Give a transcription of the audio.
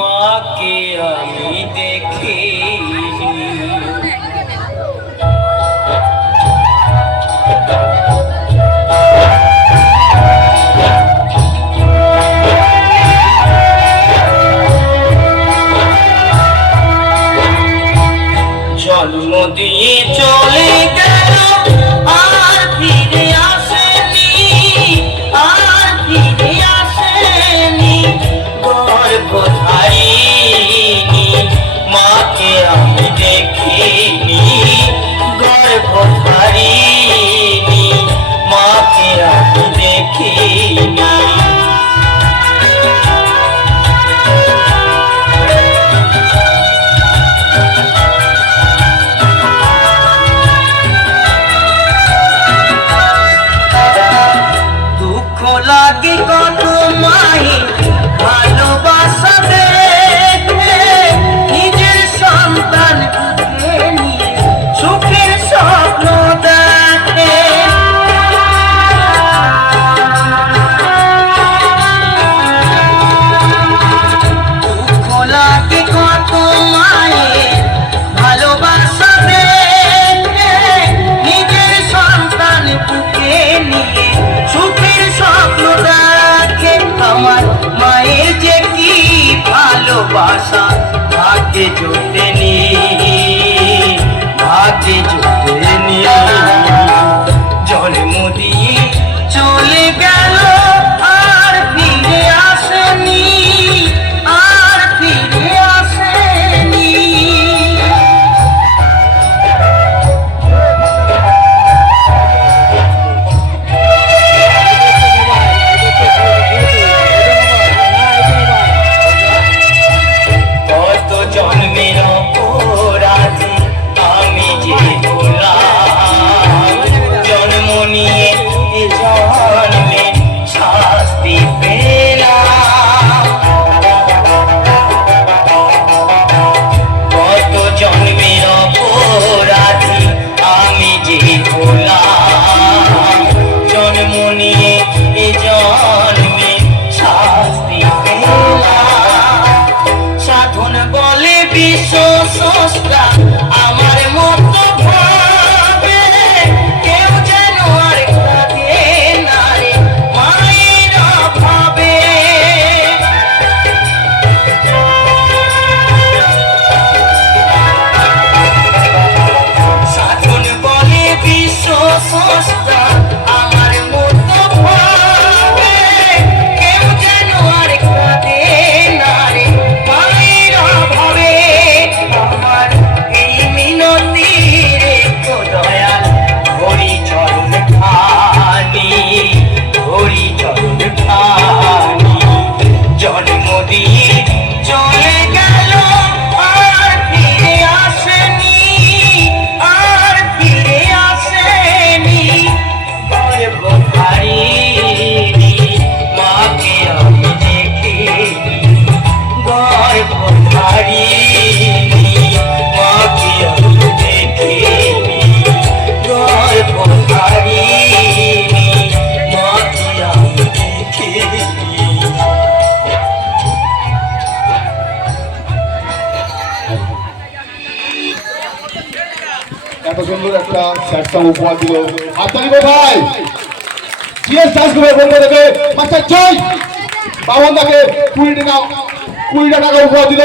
মাকে আমি দেখি জন্ম দিয়ে চলে গেল আর ফিরে আসেনি, আর ফিরে আসেনি, গর্ভধারিণী মাকে আমি দেখিনি, গর্ভধারিণী মাকে আমি দেখিনি। লাগে কত মায়ের ভালোবাসা দেখে নিজের সন্তান নিয়ে সুখের স্বপ্ন দেখে, দুঃখ লাগে কত মায়ের ভালোবাসা দেখে নিজের সন্তান বুকে নিয়ে সুখের স্বপ্ন দেখে। আমার মায়ের যে কি ভালোবাসা ভাগ্যে জোটেনি, ভাগ্যে জোটেনি, জন্ম দিয়ে চলে গেল আর ফিরে আসেনি, আর ফিরে আসেনি। জন্মের অপরাধে আমি যে হলাম, জন্ম নিয়ে জন্মে শাস্তি পেলাম, কত জন্মের অপরাধে আমি যে হলাম, জন্ম নিয়ে জন্মে শাস্তি পেলাম। সাধন বলে বিশ্ব স্রষ্টা আমার মতো ভাবে, কেউ যেন আর কাঁদে না রে মায়ের অভাবে। সাধন বলে বিশ্ব স্রষ্টা আমার মতো ভাবে, কেউ যেন আর কাঁদে না রে মায়ের অভাবে। আমার এই মিনতি রে তো দয়াল হরি চরণ খানি, হরি চরণ খানি, জন্ম দিয়ে চলে গেল আর ফিরে আসেনি, আর ফিরে আসেনি, গর্ভধারিণী মাকে আমি দেখিনি, গর্ভধারিণী মাকে আমি দেখিনি, গর্ভধারিণী মাকে আমি দেখিনি। এত সুন্দর একটা স্যাড সং উপহার দিল, হাততালি ভাই জিএস দাস গ্রুপের পক্ষ থেকে মাস্টার জয় বাবনদাকে 20 টাকা উপহার দিল।